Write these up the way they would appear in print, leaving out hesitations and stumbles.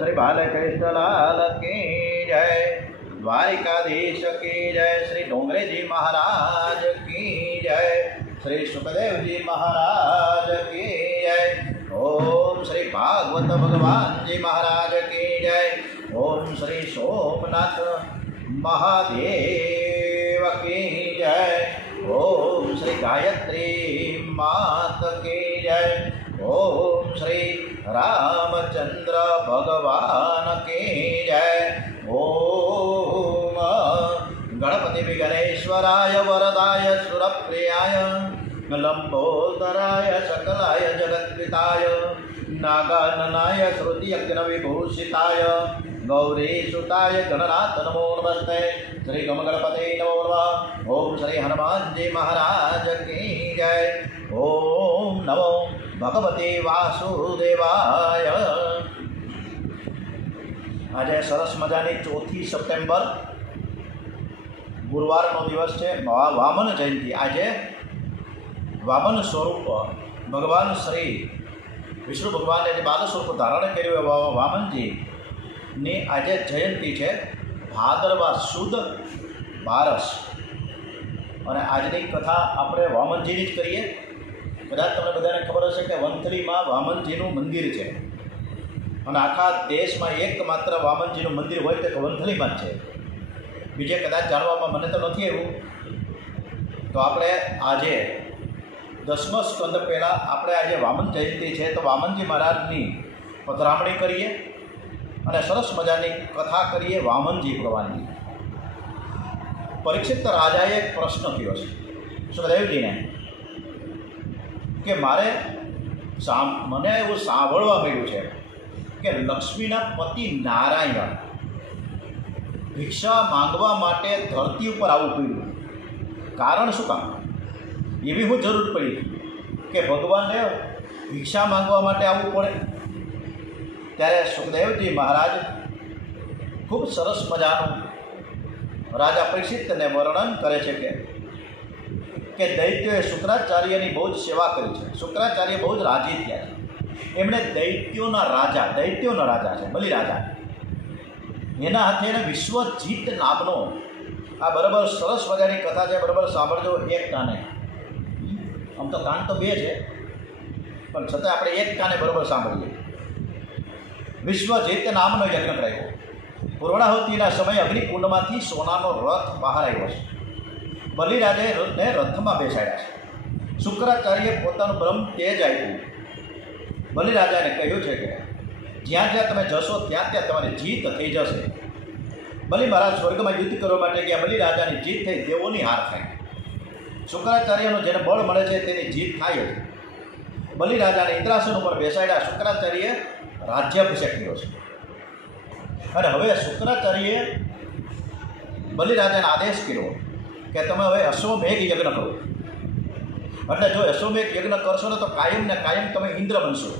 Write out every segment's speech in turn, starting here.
श्री बालकृष्णलाल की जय। द्वारिकाधीश की जय। श्री डोंगरे जी महाराज की जय। श्री सुखदेव जी महाराज की जय। ओम श्री भागवत भगवान जी महाराज की जय। ओम श्री सोमनाथ महादेव की जय। ओम श्री गायत्री मात की जय। ओम श्री रामचंद्र भगवान की जय। ओम गणपति विघ्नेश्वराय वरदाय सुरप्रियाय लंबोदराय सकलाय जगत्पिताय नागाननाय श्रुतियज्ञ विभूषिताय गौरीसुताय गणनाथ नमो नमस्ते। श्री गम गणपते नमो नमः। ओम श्री हनुमान जी महाराज की जय। ओम नमो भगवते वासुदेवाय। आज सरस मजानी 4 सप्टेम्बर गुरुवारનો દિવસ છે, વામન જયંતિ। આજે વામન સ્વરૂપ ભગવાન શ્રી વિષ્ણુ ભગવાને જે બાલ સ્વરૂપ ધારણ કર્યું એવા વામનજીની આજે જયંતિ છે, ભાદરવા સુદ 12। અને આજની કથા આપણે વામનજીની જ કરીએ। કદાચ તમને બધાને ખબર હશે કે વંથલીમાં વામનજીનું મંદિર છે અને આખા દેશમાં એકમાત્ર વામનજીનું મંદિર હોય તો વંથલીમાં જ છે। બીજે કદાચ જાણવામાં મને તો નથી આવ્યું। તો આપણે આજે 10મા સ્કંદ પહેલાં આપણે આજે વામન જયંતિ છે તો વામનજી મહારાજની પધરામણી કરીએ અને સરસ મજાની કથા કરીએ વામનજી ભગવાનની। પરીક્ષિત રાજાએ એક પ્રશ્ન કર્યો છે સુખદેવજીને કે મને એવું સાંભળવા મળ્યું છે કે લક્ષ્મીના પતિ નારાયણ ભિક્ષા માંગવા માટે ધરતી ઉપર આવવું પડ્યું, કારણ શું કામ? એવી હું જરૂર પડી કે ભગવાનને ભિક્ષા માંગવા માટે આવવું પડે? ત્યારે સુખદેવજી મહારાજ ખૂબ સરસ મજાનું રાજા પરીક્ષિતને વર્ણન કરે છે કે દૈત્યોએ શુક્રાચાર્યની બહુ જ સેવા કરી છે। શુક્રાચાર્ય બહુ જ રાજી થયા છે। એમણે દૈત્યોના રાજા છે બલિરાજા, એના હાથે એને વિશ્વજીત નામનો આ બરાબર સરસ મજાની કથા છે, બરાબર સાંભળજો એક કાને। આમ તો કાન તો 2 છે પણ છતાં આપણે એક કાને બરાબર સાંભળીએ। વિશ્વજીત નામનો યજ્ઞ કરાયો। પૂર્ણાહુતિના સમયે અગ્નિકુંડમાંથી સોનાનો રથ બહાર આવ્યો છે। બલિરાજાને રથમાં બેસાડ્યા છે। શુક્રાચાર્ય પોતાનું બ્રહ્મ તેજ આપ્યું। બલિરાજાને કહ્યું છે કે જ્યાં જ્યાં તમે જશો ત્યાં ત્યાં તમારી જીત થઈ જશે। બલિ મહારાજ સ્વર્ગમાં યુદ્ધ કરવા માટે ગયા। બલિરાજાની જીત થઈ, દેવોની હાર થાય। શુક્રાચાર્યનું જેને બળ મળે છે તેની જીત થાય જ। બલિરાજાને ઇન્દ્રાસન ઉપર બેસાડ્યા। શુક્રાચાર્યએ રાજ્યાભિષેક કર્યો છે અને હવે શુક્રાચાર્યએ બલિરાજાને આદેશ કર્યો કે તમે હવે અશ્વમેઘ યજ્ઞ કરો। એટલે જો અશ્વમેઘ યજ્ઞ કરશો ને તો કાયમ ને કાયમ તમે ઇન્દ્ર બનશો।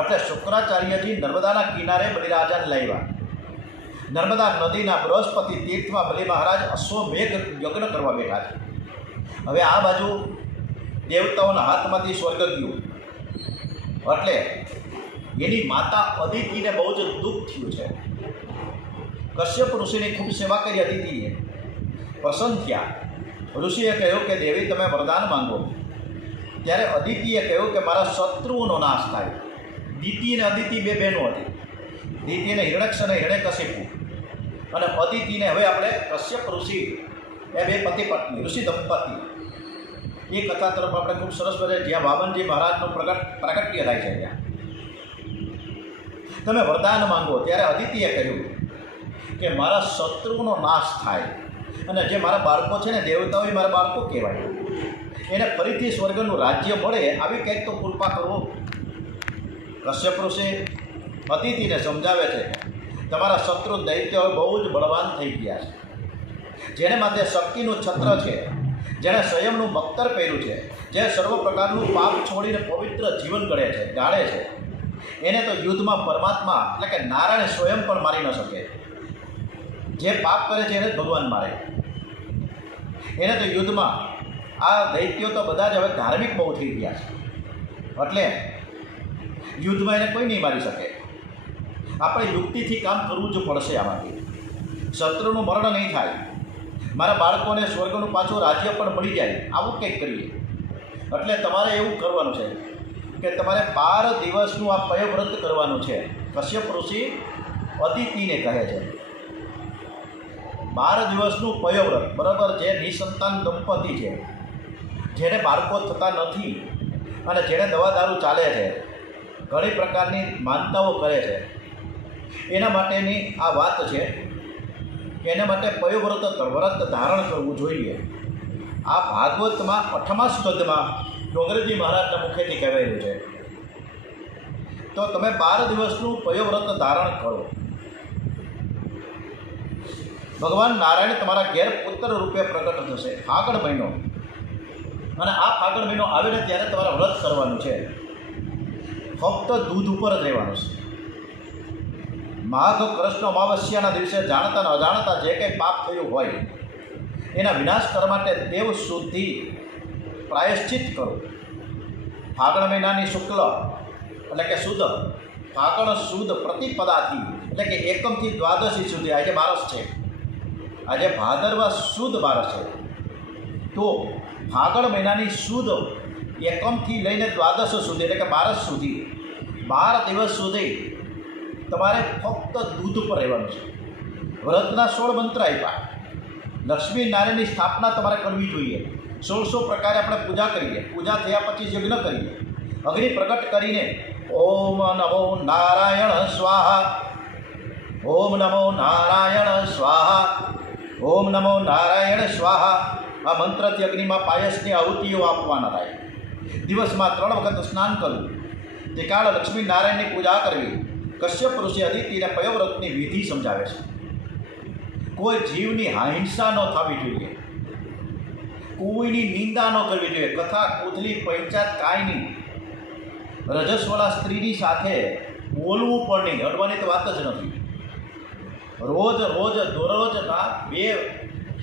એટલે શુક્રાચાર્યજી નર્મદાના કિનારે બલિરાજાને લાવ્યા। નર્મદા નદીના બૃહસ્પતિ તીર્થમાં બલિ મહારાજ અશ્વમેઘ યજ્ઞ કરવા બેઠા છે। હવે આ બાજુ દેવતાઓના હાથમાંથી સ્વર્ગ ગયું એટલે એની માતા અદિતિને બહુ જ દુઃખ થયું છે। કશ્યપ ઋષિની ખૂબ સેવા કરી અદિતિએ, પ્રસન્ન થયા। ઋષિએ કહ્યું કે દેવી તમે વરદાન માંગો। ત્યારે અદિતિએ કહ્યું કે મારા શત્રુઓનો નાશ થાય। દિતિ અને અદિતિ 2 બહેનો હતી। દિતિને હિરણ્યક્ષ અને હિરણ્યકશિપુ અને અદિતિને હવે આપણે કશ્યપ ઋષિ, એ 2 પતિ પત્ની ઋષિ દંપતી। એ કથા તરફ આપણે ખૂબ સરસ બને જ્યાં વામનજી મહારાજનું પ્રાગટ્ય થાય છે। ત્યાં તમે વરદાન માંગો। ત્યારે અદિતિએ કહ્યું કે મારા શત્રુઓનો નાશ થાય અને જે મારા બાળકો છે ને દેવતાઓ મારા બાળકો કહેવાય, એને ફરીથી સ્વર્ગનું રાજ્ય મળે આવી કંઈક તો કૃપા કરવો। કશ્યપ ઋષિ અદિતિને સમજાવે છે તમારા શત્રુ દૈત્યો બહુ જ બળવાન થઈ ગયા છે। જેને માથે શક્તિનું છત્ર છે, જેણે સંયમનું બખ્તર પહેર્યું છે, જે સર્વ પ્રકારનું પાપ છોડીને પવિત્ર જીવન ગાળે છે, એને તો યુદ્ધમાં પરમાત્મા એટલે કે નારાયણ સ્વયં પણ મારી ન શકે। જે પાપ કરે છે એને જ ભગવાન મારે। એને તો યુદ્ધમાં આ દૈત્યો તો બધા જ હવે ધાર્મિક બહુ થઈ ગયા છે એટલે યુદ્ધમાં એને કોઈ નહીં મારી શકે। આપણે યુક્તિથી કામ કરવું જ પડશે. આમાંથી શત્રુનું મરણ નહીં થાય, મારા બાળકોને સ્વર્ગનું પાછું રાજ્ય પણ મળી જાય, આવું કંઈક કરીએ. એટલે તમારે એવું કરવાનું છે કે તમારે 12 દિવસનું આ પયવ્રત કરવાનું છે. કશ્યપ ઋષિ અદિતિને કહે છે 12 દિવસનું પયવ્રત, બરાબર. જે નિસંતાન દંપતી છે, જેને બાળકો થતા નથી અને જેને દવા દારૂ ચાલે છે, ઘણી પ્રકારની માનતાઓ કરે છે, એના માટેની આ વાત છે. એના માટે પયવ્રત વ્રત ધારણ કરવું જોઈએ. આ ભાગવતમાં 8મા સ્કંદમાં ડોંગરજી મહારાજના મુખેથી કહેવાયેલું છે. તો તમે 12 દિવસનું પયવ્રત ધારણ કરો. ભગવાન નારાયણ તમારા ઘેર પુત્ર રૂપે પ્રગટ થશે. ફાગણ મહિનો, અને આ ફાગણ મહિનો આવે ને ત્યારે તમારે વ્રત કરવાનું છે. ફક્ત દૂધ ઉપર જ રહેવાનું છે. માઘ કૃષ્ણ અમાવસ્યાના દિવસે જાણતા ન અજાણતા જે કંઈ પાપ થયું હોય એના વિનાશ કરવા માટે દેવ શુદ્ધિ પ્રાયશ્ચિત કરો. ફાગણ મહિનાની શુક્લ એટલે કે શુદ્ધ, ફાગણ સુદ પ્રતિપદાથી એટલે કે એકમથી દ્વાદશી સુધી, આજે 12 છે, આજે ભાદરવા સુદ 12 છે. તો ફાગણ મહિનાની સુદ એકમથી લઈને દ્વાદશ સુધી એટલે કે 12 સુધી 12 દિવસ સુધી તમારે ફક્ત દૂધ ઉપર રહેવાનું છે. વ્રતના 16 મંત્ર આપ્યા. લક્ષ્મી નારાયણની સ્થાપના તમારે કરવી જોઈએ. 1600 પ્રકારે આપણે પૂજા કરીએ. પૂજા થયા પછી યજ્ઞ કરીએ. અગ્નિ પ્રગટ કરીને ઓમ નમો નારાયણ સ્વાહા, ઓમ નમો નારાયણ સ્વાહા, ઓમ નમો નારાયણ સ્વાહા આ મંત્રથી અગ્નિમાં પાયસની આહુતિઓ આપવાના થાય. દિવસમાં 3 વખત સ્નાન કરવું. તે કાળ લક્ષ્મી નારાયણની પૂજા કરવી. કશ્યપ ઋષિ અદિતિને પયવ્રતની વિધિ સમજાવે છે. કોઈ જીવની હિંસા ન થવી જોઈએ, કોઈની નિંદા ન કરવી જોઈએ. કથા કૂથલી પંચાયત કાંઈ નહીં. રજસ્વલા સ્ત્રીની સાથે બોલવું પણ નહીં, અડવાની તો વાત જ નથી. દરરોજના 2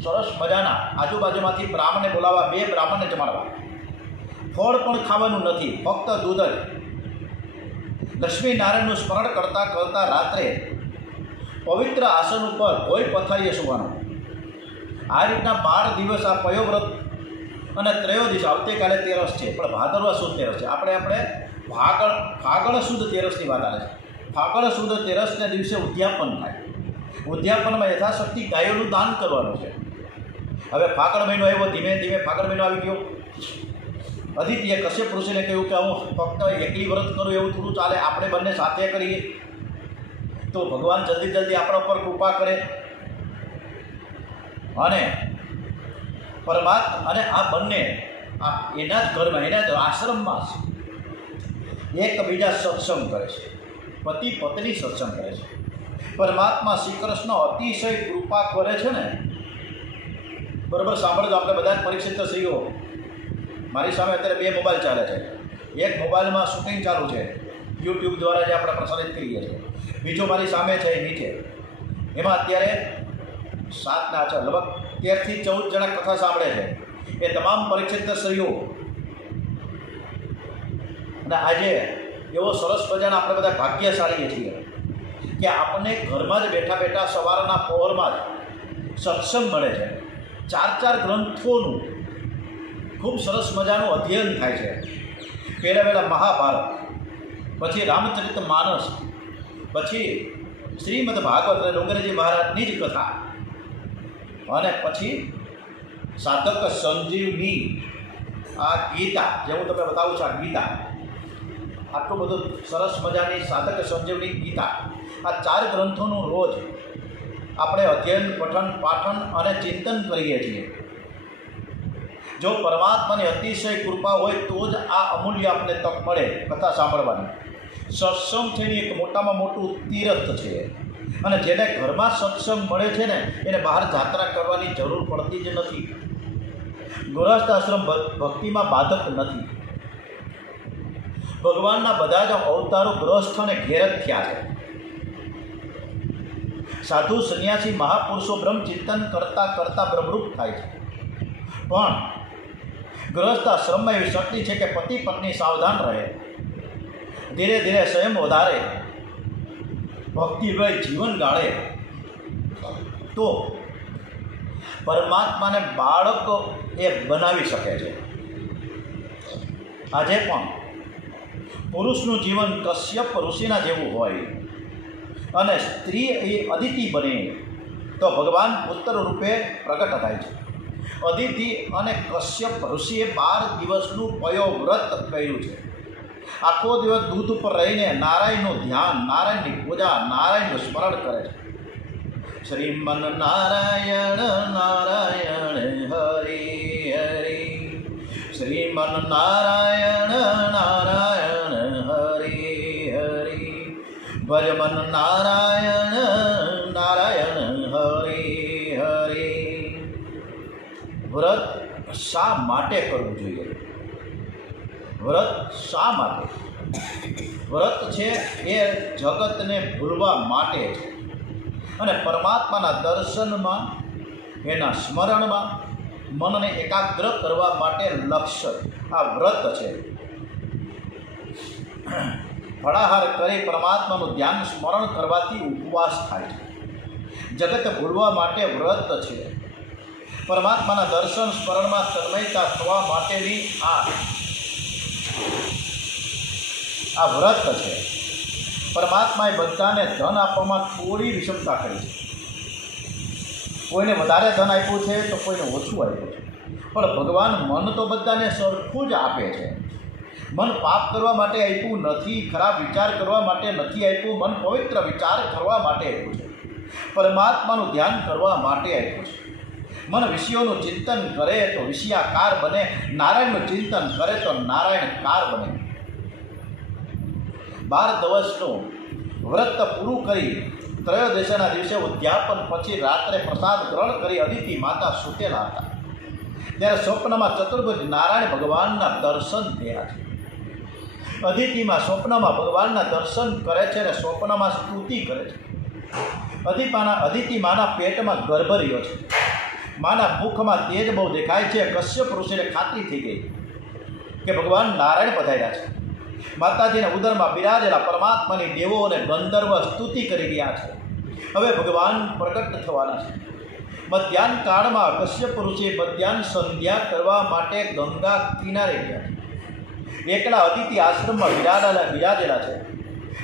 સરસ મજાના આજુબાજુમાંથી બ્રાહ્મણને બોલાવવા, 2 બ્રાહ્મણને જમાડવા. ફળ પણ ખાવાનું નથી, ફક્ત દૂધ જ. લક્ષ્મી નારાયણનું સ્મરણ કરતાં કરતાં રાત્રે પવિત્ર આસન ઉપર કોઈ પથારીએ સૂવાનું. આ રીતના 12 દિવસ આ પયોવ્રત. અને ત્રયોદશ આવતીકાલે 13 છે, પણ ભાદરવા સુદ 13 છે. આપણે ફાગણ સુદ 13ની વાત આવે છે. ફાગણ સુદ 13ને દિવસે ઉદ્યાપન થાય. ઉદ્યાપનમાં યથાશક્તિ ગાયોનું દાન કરવાનું છે. હવે ફાગણ મહિનો આવ્યો, ધીમે ધીમે ફાગણ મહિનો આવી ગયો. અદિતિએ કશ્યપ ઋષિને કહ્યું કે હું ફક્ત એકલી વ્રત કરું એવું થોડું ચાલે, આપણે બંને સાથે કરીએ તો ભગવાન જલ્દી આપણા ઉપર કૃપા કરે. અને પરમાત્મા અને આ બંને એના જ ઘરમાં, એના જ આશ્રમમાં એકબીજા સત્સંગ કરે છે. પતિ પત્ની સત્સંગ કરે છે. પરમાત્મા શ્રી કૃષ્ણ અતિશય કૃપા કરે છે ને. બરાબર, સાંભળજો. આપણે બધા જ પરીક્ષિત શ્રીઓ, મારી સામે અત્યારે 2 મોબાઈલ ચાલે છે. એક મોબાઈલમાં શૂટિંગ ચાલુ છે, યુટ્યુબ દ્વારા જે આપણે પ્રસારિત કરીએ છીએ. બીજો મારી સામે છે નીચે, એમાં અત્યારે 7 લગભગ 13 થી 14 જણા કથા સાંભળે છે. એ તમામ પરીક્ષિત શ્રીઓ. અને આજે એવો સરસ મજાના આપણે બધા ભાગ્યશાળી છીએ કે આપણને ઘરમાં જ બેઠા બેઠા સવારના પહોરમાં જ સત્સંગ મળે છે. 4 ગ્રંથોનું ખૂબ સરસ મજાનું અધ્યયન થાય છે. પહેલાં મહાભારત, પછી રામચરિત માનસ, પછી શ્રીમદ ભાગવત અને ડોંગરજી મહારાજની જ કથા, અને પછી સાધક સંજીવની આ ગીતા, જે હું તમને બતાવું છું. આ ગીતા આટલું બધું સરસ મજાની સાધક સંજીવની ગીતા, આ 4 ગ્રંથોનું રોજ આપણે અધ્યયન, પઠન, પાઠન અને ચિંતન કરીએ છીએ. જો પરમાત્માની અતિશય કૃપા હોય તો જ આ અમૂલ્ય આપણે તક મળે કથા સાંભળવાની. સત્સંગ છે ને એક મોટામાં મોટું તીર્થ છે. અને જેને ઘરમાં સત્સંગ મળે છે ને એને બહાર જાત્રા કરવાની જરૂર પડતી જ નથી. ગૃહસ્થ આશ્રમ ભક્તિમાં બાધક નથી. ભગવાનના બધા જ અવતારો ગ્રસ્થ અને ઘેર જ થયા છે. સાધુ સંન્યાસી મહાપુરુષો બ્રહ્મ ચિંતન કરતાં કરતાં બ્રહ્મરૂપ થાય છે. પણ ગૃહસ્થ આશ્રમમાં એવી શક્તિ છે કે પતિ પત્ની સાવધાન રહે, ધીરે ધીરે સંયમ વધારે ભક્તિમય જીવન ગાળે તો પરમાત્માને બાળક એ બનાવી શકે છે. આજે પણ પુરુષનું જીવન કશ્યપ ઋષિના જેવું હોય અને સ્ત્રી એ અદિતિ બને તો ભગવાન પુત્ર રૂપે પ્રગટ થાય છે. અદિતિ અને કશ્યપ ઋષિએ 12 દિવસનું પયોવ્રત કર્યું છે. આખો દિવસ દૂધ ઉપર રહીને નારાયણનું ધ્યાન, નારાયણની પૂજા, નારાયણનું સ્મરણ કરે છે. શ્રીમન નારાયણ નારાયણ હરિ હરિ, શ્રીમન નારાયણ નારાયણ હરિ હરિ, ભજમન નારાયણ નારાયણ હરિ હરિ. વ્રત શા માટે કરવું જોઈએ? વ્રત શા માટે? વ્રત છે એ જગતને ભૂલવા માટે છે અને પરમાત્માના દર્શનમાં, એના સ્મરણમાં મનને એકાગ્ર કરવા માટે લક્ષ્ય આ વ્રત છે. ફળાહાર કરી પરમાત્માનું ધ્યાન સ્મરણ કરવાથી ઉપવાસ થાય છે. જગત ભૂલવા માટે વ્રત છે. પરમાત્માના દર્શન સ્મરણમાં તન્મયતા થવા માટેની આ વ્રત છે. પરમાત્માએ બધાને ધન આપવામાં થોડી વિષમતા કરી છે. કોઈને વધારે ધન આપ્યું છે તો કોઈને ઓછું આપ્યું છે, પણ ભગવાન મન તો બધાને સરખું જ આપે છે. મન પાપ કરવા માટે આપ્યું નથી, ખરાબ વિચાર કરવા માટે નથી આપ્યું. મન પવિત્ર વિચાર કરવા માટે આપ્યું છે, પરમાત્માનું ધ્યાન કરવા માટે આપ્યું છે. મન વિષયોનું ચિંતન કરે તો વિષયાકાર બને, નારાયણનું ચિંતન કરે તો નારાયણકાર બને. 12 દિવસનું વ્રત પૂરું કરી ત્રયોદશીના દિવસે ઉદ્યાપન પછી રાત્રે પ્રસાદ ગ્રહણ કરી અદિતિ માતા સૂતેલા હતા. ત્યારે સ્વપ્નમાં ચતુર્ભુજ નારાયણ ભગવાનના દર્શન થયા છે. અદિતિમાં સ્વપ્નમાં ભગવાનના દર્શન કરે છે અને સ્વપ્નમાં સ્તુતિ કરે છે. અદિતિ માના પેટમાં ગર્ભ રહ્યો છે. માના મુખમાં તેજ બહુ દેખાય છે. કશ્યપ ઋષિને ખાતરી થઈ ગઈ કે ભગવાન નારાયણ પધાર્યા છે. માતાજીના ઉદરમાં બિરાજેલા પરમાત્માની દેવો અને ગંધર્વ સ્તુતિ કરી રહ્યા છે. હવે ભગવાન પ્રગટ થવાના છે. મધ્યાહન કાળમાં કશ્યપ ઋષિ મધ્યાહન સંધ્યા કરવા માટે ગંગા કિનારે ગયા છે. એકલા અદિતિ આશ્રમમાં બિરાજેલા છે.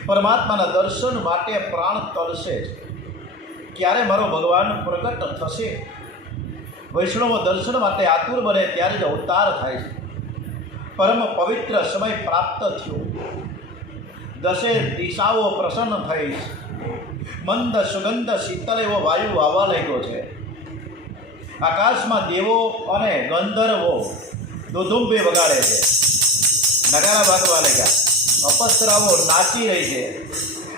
પરમાત્માના દર્શન માટે પ્રાણ તરસે છે. ક્યારે મારો ભગવાન પ્રગટ થશે? વૈષ્ણવો દર્શન માટે આતુર બને ત્યારે જ અવતાર થાય છે. પરમ પવિત્ર સમય પ્રાપ્ત થયો. 10 દિશાઓ પ્રસન્ન થઈ. મંદ સુગંધ શીતળ એવો વાયુ આવવા લાગ્યો છે. આકાશમાં દેવો અને ગંધર્વો દુધુંબી વગાડે છે. નગારા વાગવા લાગ્યા. અપસરાઓ નાચી રહી છે.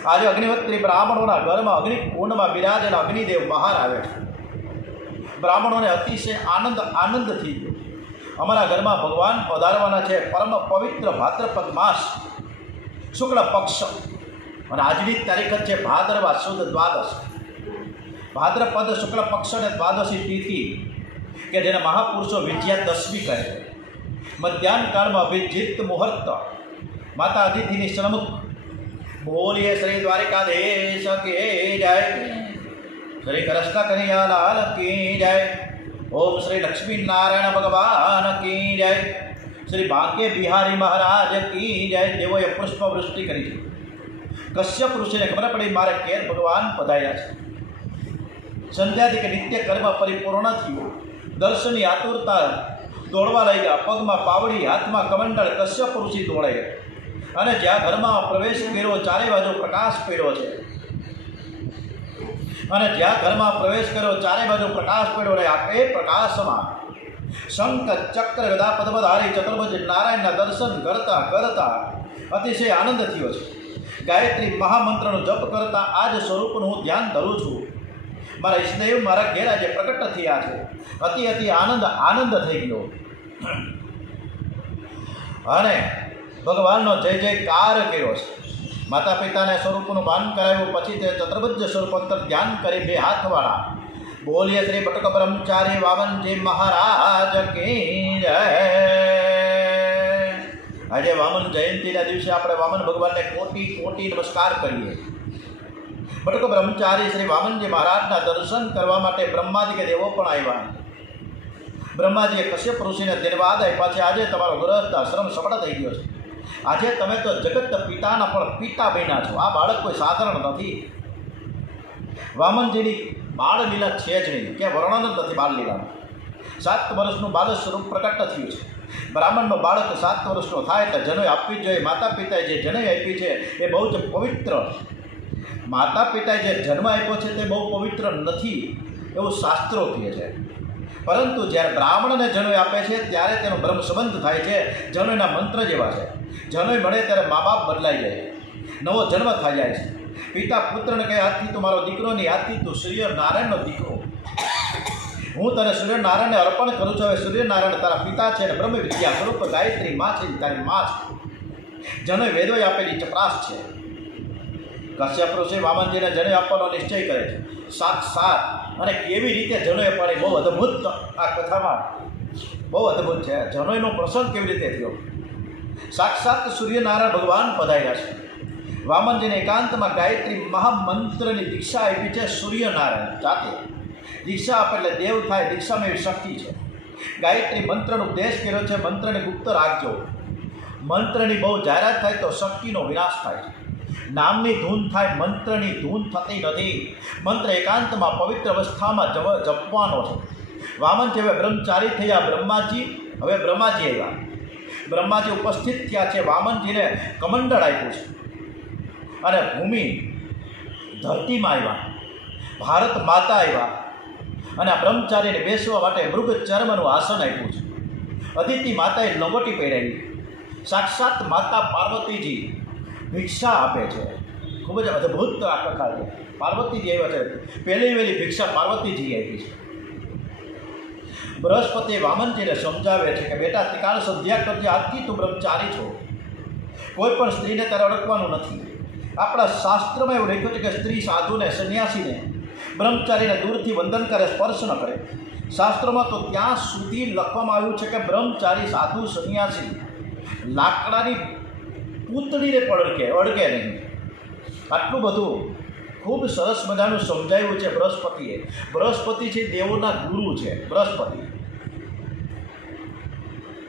આજે અગ્નિહોત્રી બ્રાહ્મણોના ઘરમાં અગ્નિકુંડમાં બિરાજેલા અગ્નિદેવ બહાર આવે છે. બ્રાહ્મણોને અતિશય આનંદ થઈ ગયો. અમારા ઘરમાં ભગવાન પધારવાના છે. પરમ પવિત્ર ભાદ્રપદ માસ શુક્લ પક્ષ અને આજની તારીખ જ છે ભાદરવા સુદ દ્વાદશ. ભાદ્રપદ શુક્લ પક્ષ અને દ્વાદશી તિથિ કે જેને મહાપુરુષો વિજયાદશમી કહે છે. મધ્યાહન કાળમાં અભિજીત મુહૂર્ત માતા અતિથિની સન્મુખ. બોલીએ શ્રી દ્વારિકાધીશ કી જય, શ્રી કૃષ્ણ કનૈયાલાલ કી જય, ઓમ શ્રી લક્ષ્મી નારાયણ ભગવાન કી જય, શ્રી ભાગ્ય બિહારી મહારાજ કી જય. દેવોએ પુષ્પવૃષ્ટિ કરી છે. કશ્યપ ઋષિને ખબર પડી મારે કેર ભગવાન પધાર્યા છે. સંધ્યાથી કે નિત્ય કર્મ પરિપૂર્ણ થયું. દર્શનની આતુરતા દોડવા લાગ્યા. પગમાં પાવડી, હાથમાં કમંડળ. કશ્યપ ઋષિ દોડે અને જ્યાં ઘરમાં પ્રવેશ કર્યો ચારે બાજુ પ્રકાશ પડ્યો છે. અને જ્યાં ઘરમાં પ્રવેશ કર્યો ચારે બાજુ પ્રકાશ પડ્યો રહે. એ પ્રકાશમાં શંખ ચક્ર ગદા પદ્મધારી ચતુર્ભુજ નારાયણના દર્શન કરતા કરતા અતિશય આનંદ થયો છે. ગાયત્રી મહામંત્રનો જપ કરતા આ જ સ્વરૂપનું હું ધ્યાન ધરું છું. મારા ઈષ્ટદેવ મારા ઘેર આજે પ્રગટ થયા છે. અતિ આનંદ થઈ ગયો અને ભગવાનનો જય જયકાર કર્યો છે. માતા પિતાને સ્વરૂપનું ભાન કરાવ્યું. પછી તે ચતુર્ભુજ સ્વરૂપ અંતર ધ્યાન કરી 2 હાથવાળા બોલીએ શ્રી બટુક બ્રહ્મચારી વામનજી મહારાજ કી જય. આજે વામન જયંતિના દિવસે આપણે વામન ભગવાનને કોટી નમસ્કાર કરીએ. બટુક બ્રહ્મચારી શ્રી વામનજી મહારાજના દર્શન કરવા માટે બ્રહ્માદિ કે દેવો પણ આવ્યા. બ્રહ્માજીએ કશ્યપ ઋષિને ધન્યવાદ આપ્યા છે. આજે તમારો ગૃહસ્થ આશ્રમ સફળ થઈ ગયો છે. આજે તમે તો જગત પિતાના પણ પિતા બન્યા છો. આ બાળક કોઈ સાધારણ નથી. વામનજીની બાળ લીલા છે જ નહીં, કે વર્ણન જ નથી બાળ લીલાનું. 7 વર્ષનું બાલ સ્વરૂપ પ્રકટ થયું છે. બ્રાહ્મણનો બાળક 7 વર્ષનો થાય એટલે જનોઈ આપવી જ જોઈએ. માતા પિતાએ જે જનોઈ આપી છે એ બહુ જ પવિત્ર. માતા પિતાએ જે જન્મ આપ્યો છે તે બહુ પવિત્ર નથી એવું શાસ્ત્રો કહે છે. પરંતુ જ્યારે બ્રાહ્મણને જનોઈ આપે છે ત્યારે તેનો બ્રહ્મ સંબંધ થાય છે. જનોઈના મંત્ર જેવા છે. જનોઈ મળે ત્યારે મા બાપ બદલાઈ જાય, નવો જન્મ થઈ જાય છે. પિતા પુત્રને કહે, આજથી તું મારો દીકરો નહીં, આજથી તું સૂર્યનારાયણનો દીકરો. હું તને સૂર્યનારાયણને અર્પણ કરું છું. હવે સૂર્યનારાયણ તારા પિતા છે અને બ્રહ્મ વિદ્યા સ્વરૂપ ગાયત્રી માં છે, તારી માં છે. જનોઈ વેદોએ આપેલી ચપરાશ છે. કશ્યપ ઋષિ વામનજીને જનોઈ આપવાનો નિશ્ચય કરે છે. સાક્ષાત અને કેવી રીતે જનોઈ પાડી, બહુ અદ્ભુત. આ કથામાં બહુ અદ્ભુત છે. જનોઈનો પ્રસંગ કેવી રીતે થયો. સાક્ષાત સૂર્યનારાયણ ભગવાન પધાર્યા છે. વામનજીને એકાંતમાં ગાયત્રી મહામંત્રની દીક્ષા આપી છે. સૂર્યનારાયણ જાતે દીક્ષા આપે એટલે દેવ થાય. દીક્ષામાં એવી શક્તિ છે. ગાયત્રી મંત્રનો ઉપદેશ કર્યો છે. મંત્રને ગુપ્ત રાખજો. મંત્રની બહુ જાહેરાત થાય તો શક્તિનો વિનાશ થાય છે. નામની ધૂન થાય, મંત્રની ધૂન થતી નથી. મંત્ર એકાંતમાં પવિત્ર અવસ્થામાં જપવાનો છે. વામનજી હવે બ્રહ્મચારી થયા. હવે બ્રહ્માજી આવ્યા. બ્રહ્માજી ઉપસ્થિત થયા છે. વામનજીને કમંડળ આપ્યું છે અને ભૂમિ ધરતીમાં આવ્યા. ભારત માતા આવ્યા અને આ બ્રહ્મચારીને બેસવા માટે મૃગ ચર્મનું આસન આપ્યું છે. અદિતિ માતાએ લંગોટી પહેરાવી. સાક્ષાત માતા પાર્વતીજી ભિક્ષા આપે છે. ખૂબ જ અદ્ભુત આ કથા છે. પાર્વતીજી આવ્યા છે. પહેલી વહેલી ભિક્ષા પાર્વતીજી આપી છે. બૃહસ્પતિ વામનજીને સમજાવે છે કે બેટા, ત્રિકાળ સંધ્યા કરજે. આજથી તું બ્રહ્મચારી છો. કોઈ પણ સ્ત્રીને તારે અડકવાનું નથી. આપણા શાસ્ત્રમાં એવું લખ્યું છે કે સ્ત્રી સાધુને, સંન્યાસીને, બ્રહ્મચારીને દૂરથી વંદન કરે, સ્પર્શ ન કરે. શાસ્ત્રોમાં તો ત્યાં સુધી લખવામાં આવ્યું છે કે બ્રહ્મચારી, સાધુ, સંન્યાસી લાકડાની પૂતળીને પણ અડકે નહીં. આટલું બધું ખૂબ સરસ મજાનું સમજાવ્યું છે બૃહસ્પતિએ. બૃહસ્પતિ છે દેવોના ગુરુ છે બૃહસ્પતિ.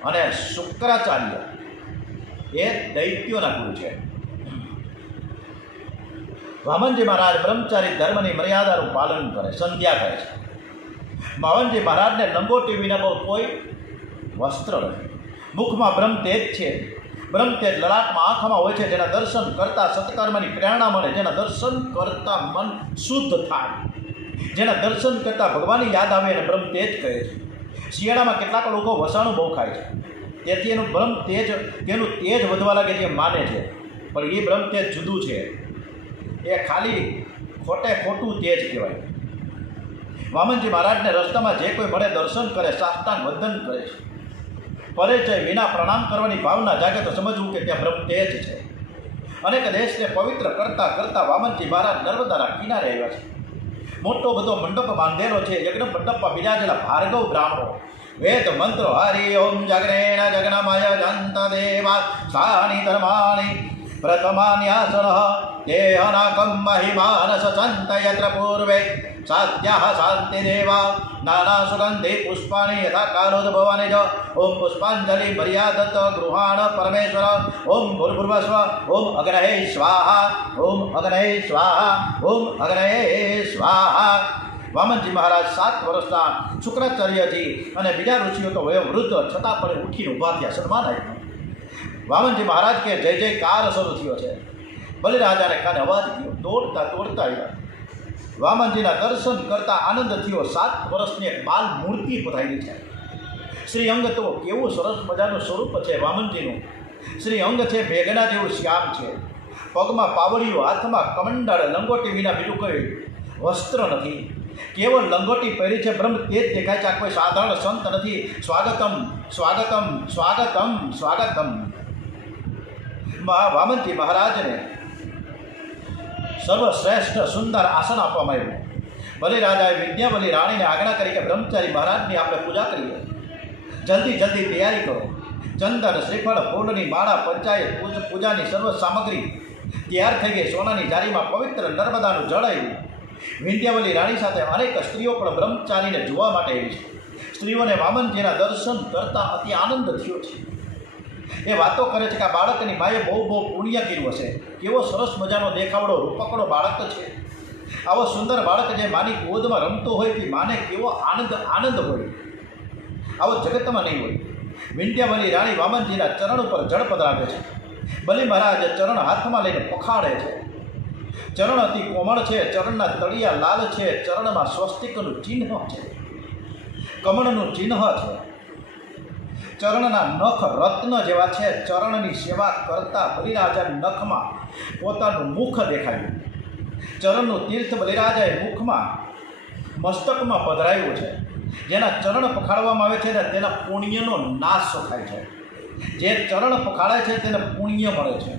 અને શુક્રાચાર્ય એ દૈત્યોના ગુરુ છે. વામનજી મહારાજ બ્રહ્મચારી ધર્મની મર્યાદાનું પાલન કરે, સંધ્યા કરે છે. વામનજી મહારાજને લંગોટી વિના બહુ કોઈ વસ્ત્ર નથી. મુખમાં બ્રહ્મતેજ છે. બ્રહ્મતેજ લલાટમાં, આંખમાં હોય છે. જેના દર્શન કરતાં સત્કર્મની પ્રેરણા મળે, જેના દર્શન કરતાં મન શુદ્ધ થાય, જેના દર્શન કરતાં ભગવાનની યાદ આવે અને બ્રહ્મતેજ કહે છે. શિયાળામાં કેટલાક લોકો વસાણું બહુ ખાય છે, તેથી એનું બ્રહ્મતેજ, તેનું તેજ વધવા લાગે છે માને છે. પણ એ બ્રહ્મતેજ જુદું છે. એ ખાલી ખોટું તેજ કહેવાય. વામનજી મહારાજને રસ્તામાં જે કોઈ મળે દર્શન કરે, સાષ્ટાંગ વંદન કરે છે. પરિચય વિના પ્રણામ કરવાની ભાવના જાગે તો સમજવું કે ત્યાં બ્રહ્મતેજ છે. અનેક દેશને પવિત્ર કરતાં કરતાં વામનજી મહારાજ નર્મદાના કિનારે આવ્યા છે. મોટો બધો મંડપ બાંધેલો છે. યજ્ઞ મંડપમાં બિરાજેલા ભાર્ગવ બ્રાહ્મણો વેદ મંત્રો હરિ ઓમ જગ્નેન જગ્નમય જંત દેવા સાની ધર્માણી પ્રથમાન્યાસન દેહનાકમ મહિમાનસ સંત યત્ર પૂર્વે સાત્યાહ શાંતિદેવા નાના સુગંધિ પુષ્પાણી યથા કાલોદ્ભવાનિ જ ઓમ પુષ્પાંજલિ મર્યાદત ગૃહાણ પરમેશ્વર ઓમ ભૂર્ભુવસ્વ ઓમ અગ્નહે સ્વાહા ઓમ અગ્નહે સ્વાહા ઓમ અગ્નહે સ્વાહા. વામનજી મહારાજ 7 વર્ષના શુક્રાચાર્યજી અને બીજા ઋષિઓ તો વયોવૃદ્ધ છતાં પણ ઉઠીને ઊભા થયા, સન્માન આપ્યું. વામનજી મહારાજ કે જય જયકાર શરૂ થયો છે. બલિરાજાને કાને અવાજ થયો. દોડતા આવ્યા. વામનજીના દર્શન કરતા આનંદ થયો. 7 વર્ષની એક બાલ મૂર્તિ પધારી છે. શ્રી અંગ તો કેવું સરસ મજાનું સ્વરૂપ છે વામનજીનું. શ્રી અંગ છે મેઘના જેવું શ્યામ છે. પગમાં પાવડીઓ, હાથમાં કમંડળ, લંગોટી વિના બીજું કોઈ વસ્ત્ર નથી. કેવળ લંગોટી પહેરી છે. બ્રહ્મ તેજ દેખાય છે. આ કોઈ સાધારણ સંત નથી. સ્વાગતમ સ્વાગતમ સ્વાગતમ સ્વાગતમ. વામનજી મહારાજને સર્વશ્રેષ્ઠ સુંદર આસન આપવામાં આવ્યું. બલિરાજાએ વિદ્યાબલી રાણીને આજ્ઞા કરી કે બ્રહ્મચારી મહારાજની આપણે પૂજા કરીએ. જલ્દી તૈયારી કરો. ચંદન, શ્રીફળ, ફૂલની માળા, પંચાયત પૂજાની સર્વ સામગ્રી તૈયાર થઈ ગઈ. સોનાની જારીમાં પવિત્ર નર્મદાનું જળ આવ્યું. વિંધ્યાવલી રાણી સાથે અનેક સ્ત્રીઓ પણ બ્રહ્મચારીને જોવા માટે આવી છે. સ્ત્રીઓને વામનજીના દર્શન કરતા અતિ આનંદ થયો છે. એ વાતો કરે છે કે આ બાળકની માએ બહુ બહુ પુણ્ય કર્યું હશે. કેવો સરસ મજાનો દેખાવડો રૂપકડો બાળક છે. આવો સુંદર બાળક જે માની ગોદમાં રમતો હોય તે માને કેવો આનંદ હોય, આવો જગતમાં નહીં હોય. વિંધ્યાવલી રાણી વામનજીના ચરણ ઉપર જળ પધરાવે છે. બલિ મહારાજ ચરણ હાથમાં લઈને પખાડે છે. ચરણ અતિ કોમળ છે, ચરણના તળિયા લાલ છે, ચરણમાં સ્વસ્તિકનું ચિહ્ન છે, કમળનું ચિહ્ન છે. ચરણના નખ રત્ન જેવા છે. ચરણની સેવા કરતા બલિરાજા નખમાં પોતાનું મુખ દેખાયું. ચરણનું તીર્થ બલિરાજાએ મુખમાં મસ્તકમાં પધરાવ્યું છે. જેના ચરણ પખાડવામાં આવે છે ને તેના પુણ્યનો નાશ થાય છે. જે ચરણ પખાડાય છે તેને પુણ્ય મળે છે.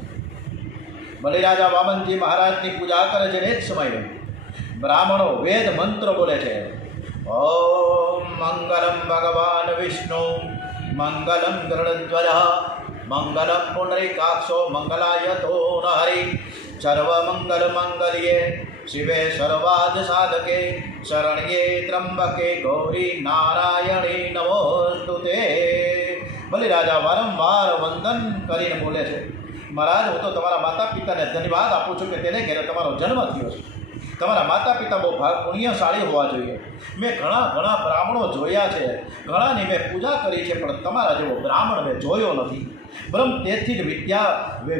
બલિરાજા વામનજી મહારાજની પૂજા કરે છે. એક સમયે બ્રાહ્મણો વેદ મંત્ર બોલે છે. ઓમ મંગલમ ભગવાન વિષ્ણુ મંગલમ ગરુડધ્વજ મંગલમ પુંડરીકાક્ષો મંગલાયતો હરિ સર્વમંગલ મંગલ્યે શિવે સર્વાદ સાધકે શરણ્યે ત્રંબકે ગૌરી નારાયણી નમોસ્તુતે. બલિરાજા વારંવાર વંદન કરીને બોલે છે, મહારાજ હું તો તમારા માતા પિતાને ધન્યવાદ આપું છું કે તેને ઘેરે તમારો જન્મ થયો છે. તમારા માતા પિતા બહુ પુણ્યશાળી હોવા જોઈએ. મેં ઘણા બ્રાહ્મણો જોયા છે, ઘણાની મેં પૂજા કરી છે, પણ તમારા જેવો બ્રાહ્મણ મેં જોયો નથી. બ્રહ્મ તેથી જ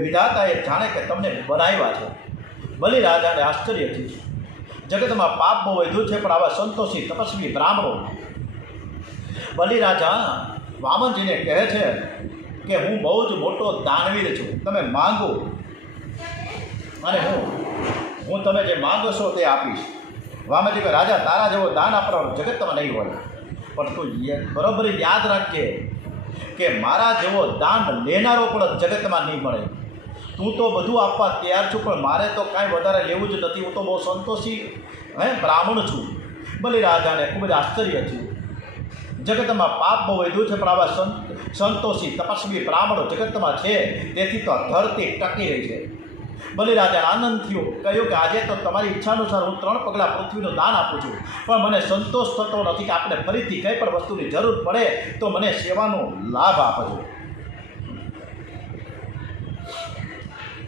વિધાતાએ જાણે કે તમને બનાવ્યા છે. બલિરાજાને આશ્ચર્ય થયું. જગતમાં પાપ બહુ વધ્યું છે, પણ આવા સંતોષી તપસ્વી બ્રાહ્મણો. બલિરાજા વામનજીને કહે છે કે હું બહુ જ મોટો દાનવીર છું, તમે માંગો અને હું તમે જે માંગો છો તે આપીશ. વામનજી કહે, રાજા તારા જેવો દાન આપવાનો જગતમાં નહીં હોય, પણ તું બરોબર યાદ રાખજે કે મારા જેવો દાન લેનારો પણ જગતમાં નહીં મળે. તું તો બધું આપવા તૈયાર છું, પણ મારે તો કાંઈ વધારે લેવું જ નથી. હું તો બહુ સંતોષી બ્રાહ્મણ છું. બલિરાજાને ખૂબ જ આશ્ચર્ય થયું. જગતમાં પાપ બહુ વધ્યું છે, પણ આવા સંતોષી તપસ્વી બ્રાહ્મણો જગતમાં છે, તેથી તો ધરતી ટકી રહી છે. બલિરાજાને આનંદ થયો. કહ્યું કે આજે તો તમારી ઈચ્છા અનુસાર હું 3 પગલાં પૃથ્વીનું દાન આપું છું, પણ મને સંતોષ થતો નથી કે આપણે ફરીથી કંઈ પણ વસ્તુની જરૂર પડે તો મને સેવાનો લાભ આપજો.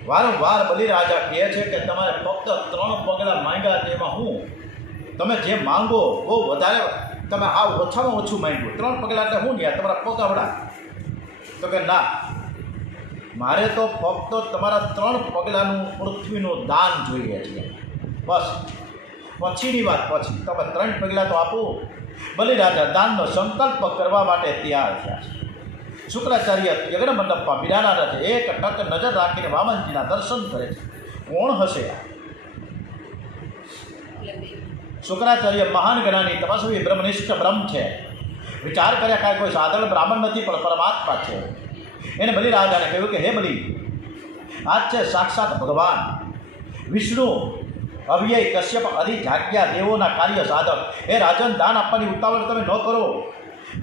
વારંવાર બલિરાજા કહે છે કે તમારે ફક્ત 3 પગલાં માંગ્યા, તેમાં તમે જે માંગો બહુ વધારે, તમે આ ઓછામાં ઓછું માંગ્યું. 3 પગલાં એટલે હું નહીં, તમારા પગ આવડા. તો કે ના, મારે તો ફક્ત તમારા 3 પગલાંનું પૃથ્વીનું દાન જોઈએ છે, બસ. પછીની વાત પછી, તમે 3 પગલાં તો આપો. બલિરાજા દાનનો સંકલ્પ કરવા માટે તૈયાર થયા છે. શુક્રાચાર્ય યજ્ઞ મંડપમાં બિરાના છે. એક ટક નજર રાખીને વામનજીના દર્શન કરે છે. કોણ હશે? શુક્રાચાર્ય મહાન જ્ઞાની તપસ્વી બ્રહ્મનિષ્ઠ બ્રહ્મ છે. વિચાર કર્યા કાંઈ કોઈ સાધારણ બ્રાહ્મણ નથી, પણ પરમાત્મા છે. એને બલિરાજાને કહ્યું કે હે બલિ, આજ છે સાક્ષાત ભગવાન વિષ્ણુ અવ્યય કશ્યપ આદિ જાગ્યા દેવોના કાર્ય સાધક. હે રાજન, દાન આપવાની ઉતાવળ તમે ન કરો.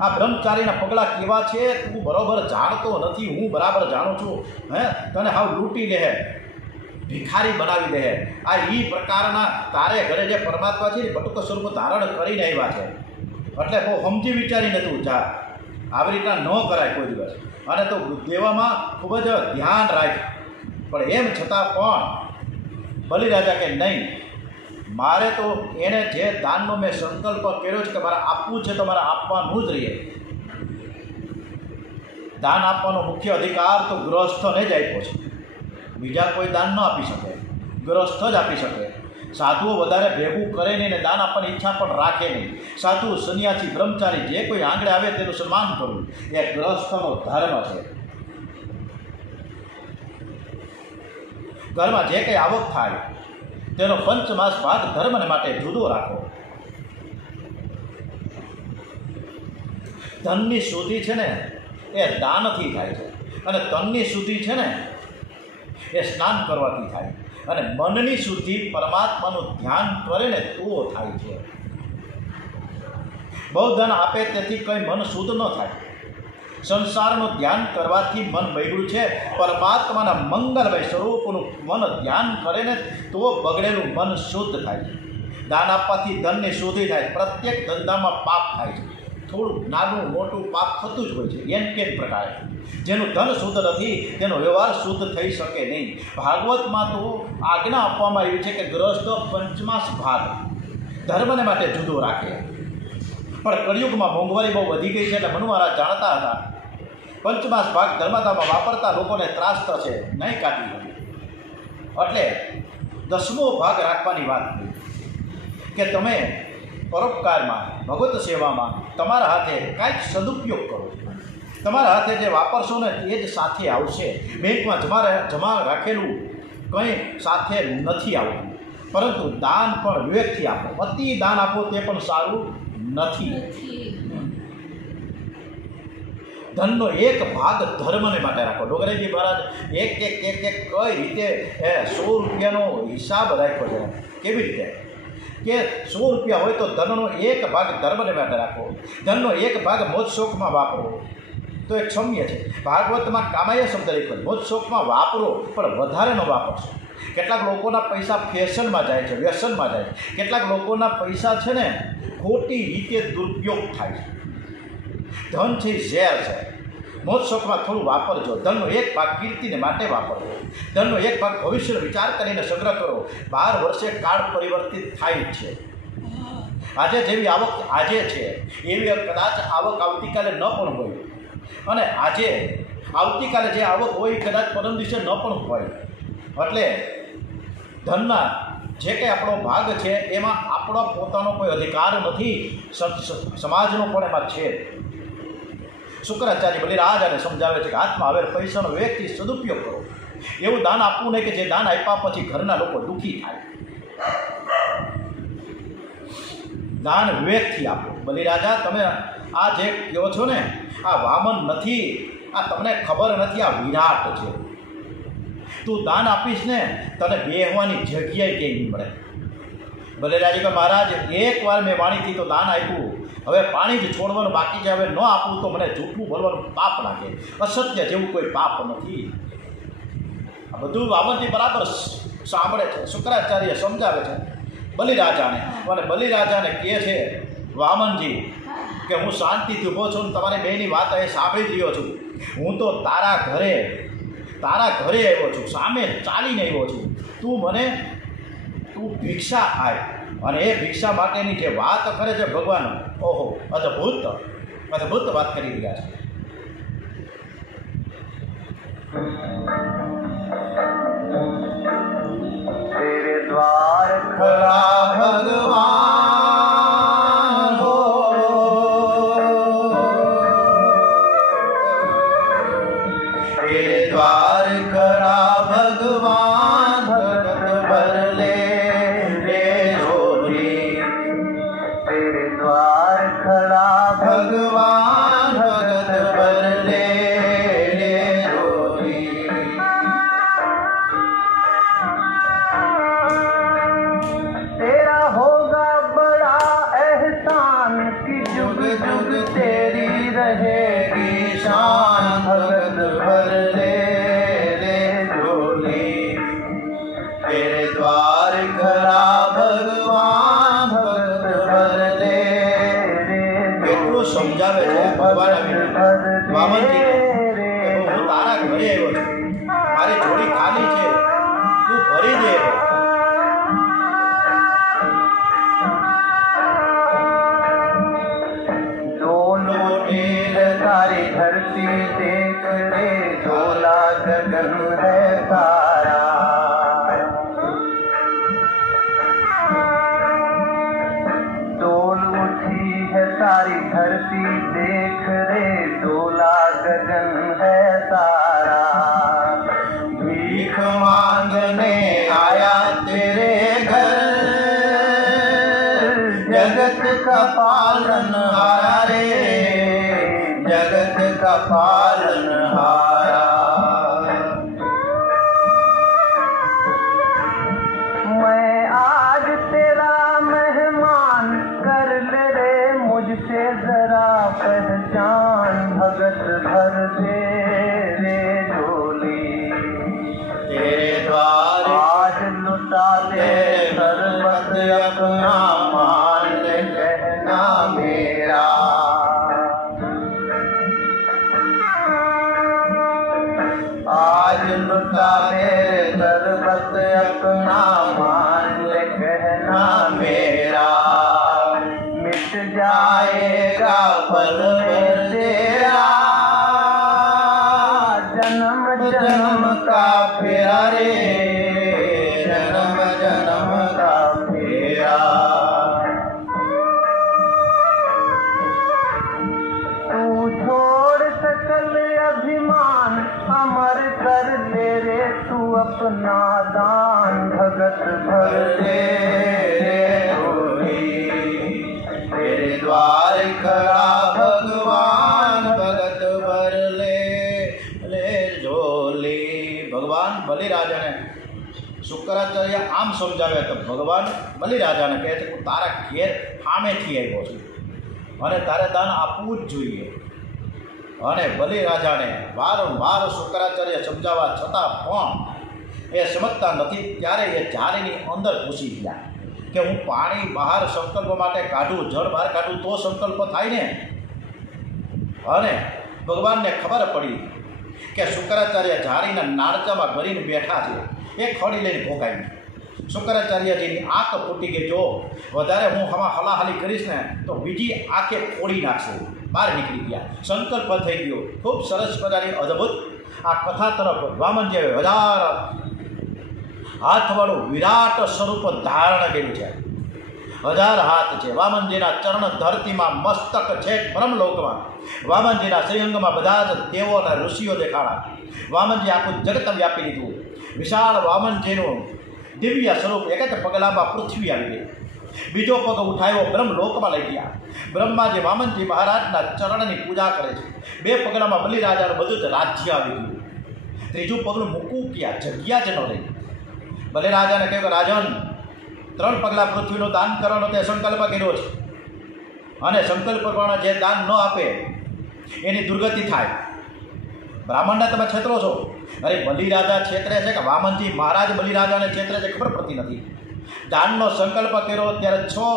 આ બ્રહ્મચારીના પગલાં કેવા છે તું બરોબર જાણતો નથી, હું બરાબર જાણું છું. તને હાવ લૂંટી લે, ભિખારી બનાવી દે. આ એ પ્રકારના તારે ઘરે જે પરમાત્મા છે ને બટુક સ્વરૂપ ધારણ કરીને આવ્યા છે, એટલે બહુ સમજી વિચારીને તું જા. આવી રીતના ન કરાય કોઈ દિવસ. અને તો દેવામાં ખૂબ જ ધ્યાન રાખ. પણ એમ છતાં પણ બલિરાજા કે નહીં, મારે તો એણે જે દાનનો મેં સંકલ્પ કર્યો છે કે મારે આપવું છે તો મારે આપવાનું જ રહીએ. દાન આપવાનો મુખ્ય અધિકાર તો ગૃહસ્થને જ આપ્યો છે. બીજા કોઈ દાન ન આપી શકે, ગૃહસ્થ જ આપી શકે. સાધુઓ વધારે ભેગું કરે નહીં અને દાન આપવાની ઈચ્છા પણ રાખે નહીં. સાધુ, સંન્યાસી, બ્રહ્મચારી જે કોઈ આંગળે આવે તેનું સન્માન કરવું એ ગૃહસ્થનો ધર્મ છે. ઘરમાં જે કંઈ આવક થાય તેનો 5 ભાગ ધર્મને માટે જુદો રાખો. ધનની શુદ્ધિ છે ને એ દાનથી થાય છે, અને તનની શુદ્ધિ છે ને એ સ્નાન કરવાથી થાય, અને મનની શુદ્ધિ પરમાત્માનું ધ્યાન કરે ને તો થાય છે. બહુ ધન આપે તેથી કંઈ મન શુદ્ધ ન થાય. સંસારનું ધ્યાન કરવાથી મન બગડ્યું છે. પરમાત્માના મંગલમય સ્વરૂપનું મન ધ્યાન કરે ને તો બગડેલું મન શુદ્ધ થાય છે. દાન આપવાથી ધનની શુદ્ધિ થાય. પ્રત્યેક ધંધામાં પાપ થાય છે. થોડું નાનું મોટું પાપ થતું જ હોય છે એમ કેમ પ્રકારે. જેનું ધન શુદ્ધ નથી તેનો વ્યવહાર શુદ્ધ થઈ શકે નહીં. ભાગવતમાં તો આજ્ઞા આપવામાં આવી છે કે ગ્રસ્ત પંચમાસ ભાગ ધર્મને માટે જુદો રાખે. પણ કળિયુગમાં મોંઘવારી બહુ વધી ગઈ છે એટલે મનુ મહારાજ જાણતા હતા પંચમાસ ભાગ ધર્મદામાં વાપરતા લોકોને ત્રાસ થશે, નહીં કાઢવી હતી. એટલે 10મો ભાગ રાખવાની વાત કરી કે તમે પરોપકારમાં, ભગવત સેવામાં તમારા હાથે કાંઈક સદુપયોગ કરો. તમારા હાથે જે વાપરશો ને એ જ સાથે આવશે. બેંકમાં જમા રાખેલું કંઈ સાથે નથી આવતું. પરંતુ દાન પણ વિવેકથી આપો. અતિ દાન આપો તે પણ સારું નથી. ધનનો એક ભાગ ધર્મને માટે રાખો. ડોગરેજી મહારાજ એક કઈ રીતે 100 રૂપિયાનો હિસાબ રાખ્યો છે. કેવી રીતે કે 100 રૂપિયા હોય તો ધનનો એક ભાગ ધર્મને માટે રાખો. ધનનો એક ભાગ મોજ શોખમાં વાપરો તો એ ક્ષમ્ય છે. ભાગવતમાં કામાય શબ્દ લખ્યો, મોજ શોખમાં વાપરો પણ વધારે ન વાપરશો. કેટલાક લોકોના પૈસા ફેશનમાં જાય છે, વ્યસનમાં જાય છે. કેટલાક લોકોના પૈસા છે ને ખોટી રીતે દુરુપયોગ થાય છે. ધન છે ઝેર છે. મોજ શોખમાં થોડું વાપરજો. ધનનો એક ભાગ કીર્તિને માટે વાપરજો. ધનનો એક ભાગ ભવિષ્યનો વિચાર કરીને સંગ્રહ કરો. 12 વર્ષે કાળ પરિવર્તિત થાય છે. આજે જેવી આવક આજે છે એવી કદાચ આવક આવતીકાલે ન પણ હોય. અને આજે આવતીકાલે જે આવક હોય કદાચ પરમ દિવસે ન પણ હોય. એટલે ધનના જે કંઈ આપણો ભાગ છે એમાં આપણો પોતાનો કોઈ અધિકાર નથી. સમાજનો પણ એમાં છે. શુક્રાચાર્ય બલિરાજાને સમજાવે છે કે હાથમાં આવેલ પૈસાનો વિવેકથી સદુપયોગ કરો. એવું દાન આપવું નહીં કે જે દાન આપ્યા પછી ઘરના લોકો દુઃખી થાય. દાન વિવેકથી આપો. બલિરાજા તમે આ જે કહો છો ને આ વામન નથી, આ તમને ખબર નથી, આ વિરાટ છે. તું દાન આપીશ ને તને બેહવાની જગ્યાએ ક્યાંય નહીં મળે. બલિરાજી કે મહારાજ એકવાર મેં વાણીથી તો દાન આપ્યું, હવે પાણી જ છોડવાનું બાકી છે. હવે ન આપવું તો મને જૂઠું બોલવાનું પાપ લાગે. અસત્ય જેવું કોઈ પાપ નથી. આ બધું વામનજી બરાબર સાંભળે છે. શુક્રાચાર્ય સમજાવે છે બલિરાજાને. અને બલિરાજાને કહે છે વામનજી કે હું શાંતિથી ઊભો છું ને તમારી બેની વાત એ સાંભળી રહ્યો છું. હું તો તારા ઘરે આવ્યો છું, સામે ચાલીને આવ્યો છું. તું ભિક્ષા આપ. અને એ ભિક્ષા માટેની જે વાત કરે છે ભગવાન, ઓહો અદ્ભુત વાત કરી રહ્યા છે. તેરે દ્વાર ખડા ભગવાન હો, તેરે દ્વાર ખડા ભગવાન ભગત ભર લે રે રોજી. તેરે દ્વાર ખડા ભગવાન ભગત ભર લે રે રોજી. तेरा होगा बड़ा एहसान कि जुग जुग तेरी रहेगी शान. भगत भर ले रे झोली. तेरे द्वार खड़ा भगवान भगत भर લે રે. કેટલું સમજાવે છે ભગવાન વામનજી. હું તારા ઘરે આવ્યો છું, મારી જોડી ખાલી છે, તું ભરી દે. तारी धरती देख रे झोला गगन है तारा. डोल उठी है तारी धरती देख रे झोला गगन है तारा. भीख मांगने आया तेरे घर, जगत का पालन हारा रे, जगत का पालन हारा. मैं आज तेरा मेहमान, कर ले रे मुझसे जरा पहचान. भगत अपना मान कहना मेरा। आज लुटा मेरे दरबत अपना मान कहना मेरा। मिट जाएगा पल भर तेरा जन्म जन्म का फेरा रे, जन्म जन्म का फेरा। तू छोड़ सकल अभिमान अमर कर दे रे, तू अपना दान भगत भर दे रे होली। तेरे द्वार खड़ा भगवान भगत भर ले झोली। भगवान બલિરાજાને શુક્રાચાર્ય આમ સમજાવે તો ભગવાન બલિરાજાને કહે છે કે તારા ઘેર સામેથી આવ્યો છું અને તારે દાન આપવું જ જોઈએ. અને બલિરાજાને વારંવાર શુક્રાચાર્ય સમજાવવા છતાં પણ એ સમજતા નથી. ત્યારે એ ઝાડીની અંદર ઘૂસી ગયા કે હું પાણી બહાર સંકલ્પ માટે કાઢું, જળ બહાર કાઢું તો સંકલ્પ થાય ને. અને ભગવાનને ખબર પડી કે શુક્રાચાર્ય ઝાડીના નાળચામાં ગરીને બેઠા છે. એ ખડી લઈને ભોગાવી. શુક્રાચાર્યજીની આંખ ફૂટી ગઈ. જો વધારે હું હવા હલાહલી કરીશ ને તો બીજી આંખે ફોડી નાખશે. બહાર નીકળી ગયા. સંકલ્પ થઈ ગયો. ખૂબ સરસ મજાની અદ્ભુત આ કથા તરફ વામન જે 1000 હાથવાળું વિરાટ સ્વરૂપ ધારણ કર્યું છે. 1000 હાથ છે. વામનજીના ચરણ ધરતીમાં, મસ્તક છે બ્રહ્મલોકમાં. વામનજીના શ્રીઅંગમાં બધા જ દેવો અને ઋષિઓ દેખાડા. વામનજી આખું જગત વ્યાપી દીધું. વિશાળ વામનજીનું દિવ્ય સ્વરૂપ. એક જ પગલામાં પૃથ્વી આવી ગઈ. બીજો પગ ઉઠાવ્યો, બ્રહ્મલોકમાં લઈ ગયા. બ્રહ્માજી વામનજી મહારાજના ચરણની પૂજા કરે છે. 2 પગલામાં બલિરાજાનું બધું જ રાજ્ય આવી ગયું. ત્રીજું પગલું મૂકવું ક્યાં, જગ્યા જ ન રહી. બલિરાજાને કહ્યું કે રાજન, 3 પગલાં પૃથ્વીનું દાન કરવાનો તે સંકલ્પ કર્યો છે અને સંકલ્પ પણ જે દાન ન આપે એની દુર્ગતિ થાય. બ્રાહ્મણને તમે છેતરો છો. અરે બલિરાજા છેતરે છે કે વામનજી મહારાજ બલિરાજાને છેતરે છે ખબર પડતી નથી. દાનનો સંકલ્પ કર્યો ત્યારે 6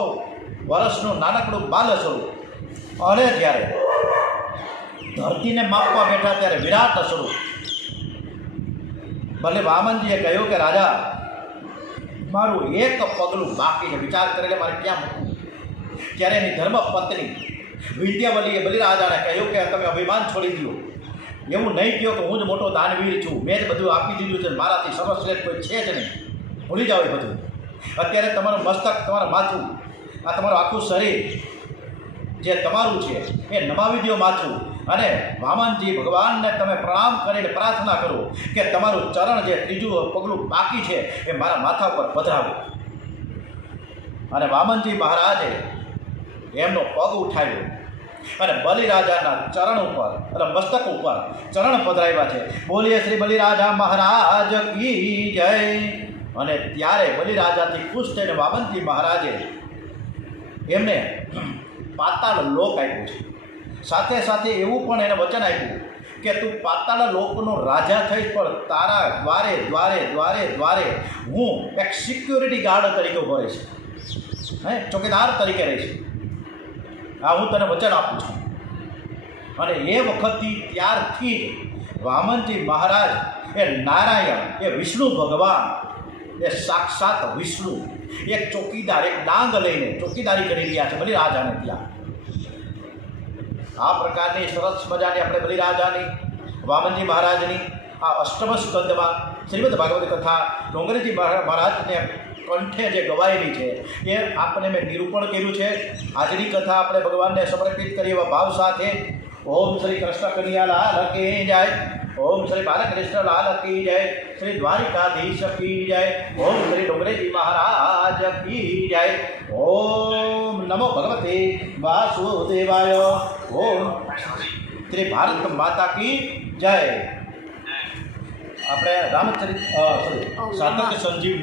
વર્ષનું નાનકડું બાલ સ્વરૂપ, અને જ્યારે ધરતીને માપવા બેઠા ત્યારે વિરાટ સ્વરૂપ. ભલે વામનજીએ કહ્યું કે રાજા, મારું એક પગલું બાકી છે, વિચાર કરીને મારે ક્યાં મૂકવું. ત્યારે એની ધર્મપત્ની વિદ્યાવલીએ બલિરાજાને કહ્યું કે તમે અભિમાન છોડી દો. એવું નહીં કહો કે હું જ મોટો દાનવીર છું, મેં જ બધું આપી દીધું છે, મારાથી સર્વશ્રેષ્ઠ કોઈ છે જ નહીં. ભૂલી જાઓ એ બધું. અત્યારે તમારું મસ્તક, તમારું માથું, આ તમારું આખું શરીર જે તમારું છે એ નમાવી દો માથું. અને વામનજી ભગવાનને તમે પ્રણામ કરીને પ્રાર્થના કરો કે તમારું ચરણ જે ત્રીજું પગલું બાકી છે એ મારા માથા ઉપર પધરાવો. અને વામનજી મહારાજે એમનો પગ ઉઠાવ્યો અને બલિરાજાના ચરણ ઉપર અને મસ્તક ઉપર ચરણ પધરાવ્યા છે. બોલીએ શ્રી બલિરાજા મહારાજ કી જય. અને ત્યારે બલિરાજાથી ખુશ થઈને વામનજી મહારાજે એમને પાતાળ લોક આપ્યું છે. સાથે સાથે એવું પણ એને વચન આપ્યું કે તું પાતાળ લોકનો રાજા થઈશ, પણ તારા દ્વારે દ્વારે દ્વારે દ્વારે હું એક સિક્યોરિટી ગાર્ડ તરીકે ઉભો રહીશ, ચોકીદાર તરીકે રહીશ. આ હું તને વચન આપું છું. અને એ વખતથી ત્યારથી જ વામનજી મહારાજ એ નારાયણ, એ વિષ્ણુ ભગવાન, એ સાક્ષાત વિષ્ણુ એક ચોકીદાર, એક ડાંગ લઈને ચોકીદારી કરી રહ્યા છે બલિરાજાને ત્યાં. આ પ્રકારની સરસ મજાની આપણે બલિરાજાની, વામનજી મહારાજની આ અષ્ટમ સ્કંદમાં શ્રીમદ ભાગવત કથા ડોંગરીજી મહારાજને કંઠે જે ગવાયેલી છે એ આપણે મેં નિરૂપણ કર્યું છે. આજની કથા આપણે ભગવાનને સમર્પિત કરી એવા ભાવ સાથે ઓમ શ્રી કૃષ્ણ કનૈયા લાલ કી જય, ઓમ શ્રી બાલકૃષ્ણ લાલ કી જય, શ્રી દ્વારિકાધીશ કી જય, ઓમ શ્રી ડોંગરેજી મહારાજ કી જય. ઓમ નમો ભગવતે વાસુદેવાય. ઓમ શ્રી ભારત માતા કી જય. આપણે રામચરિત સાધક સંજીવ